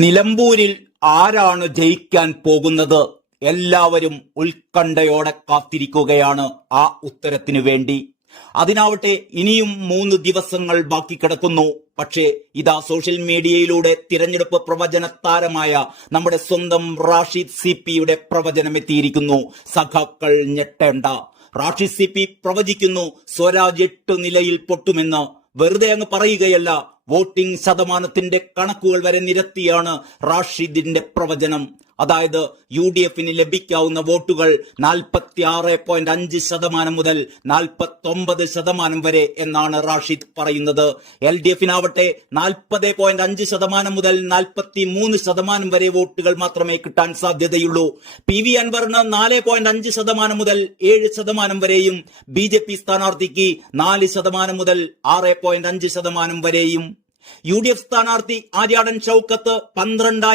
നിലമ്പൂരിൽ ആരാണ് ജയിക്കാൻ പോകുന്നത്? എല്ലാവരും ഉത്കണ്ഠയോടെ കാത്തിരിക്കുകയാണ് ആ ഉത്തരത്തിനു വേണ്ടി. അതിനാവട്ടെ ഇനിയും മൂന്ന് ദിവസങ്ങൾ ബാക്കി കിടക്കുന്നു. പക്ഷേ ഇതാ സോഷ്യൽ മീഡിയയിലൂടെ തിരഞ്ഞെടുപ്പ് പ്രവചന താരമായ നമ്മുടെ സ്വന്തം റാഷിദ് സി പിയുടെ പ്രവചനം എത്തിയിരിക്കുന്നു സഖാക്കൾ ഞെട്ടേണ്ട. റാഷിദ് സി പി പ്രവചിക്കുന്നു സ്വരാജ് എട്ട് നിലയിൽ പൊട്ടുമെന്ന്. വെറുതെ അങ്ങ് പറയുകയല്ല വോട്ടിംഗ് ശതമാനത്തിന്റെ കണക്കുകൾ വരെ നിരത്തിയാണ് റാഷിദിന്റെ പ്രവചനം. അതായത് യു ഡി എഫിന് ലഭിക്കാവുന്ന വോട്ടുകൾ നാൽപ്പത്തി ആറ് പോയിന്റ് അഞ്ച് ശതമാനം മുതൽ നാൽപ്പത്തി ഒമ്പത് ശതമാനം വരെ എന്നാണ് റാഷിദ് പറയുന്നത്. എൽ ഡി എഫിനാവട്ടെ നാൽപ്പത് പോയിന്റ് അഞ്ച് ശതമാനം മുതൽ നാൽപ്പത്തി മൂന്ന് ശതമാനം വരെ വോട്ടുകൾ മാത്രമേ കിട്ടാൻ സാധ്യതയുള്ളൂ. പി വി അൻവറിന് നാല് പോയിന്റ് അഞ്ച് ശതമാനം മുതൽ ഏഴ് ശതമാനം വരെയും ബി ജെ പി സ്ഥാനാർത്ഥിക്ക് നാല് ശതമാനം മുതൽ ആറ് പോയിന്റ് അഞ്ച് ശതമാനം വരെയും യു ഡി എഫ് സ്ഥാനാർത്ഥി ആര്യാടൻ ചൌക്കത്ത് പന്ത്രണ്ടായിരം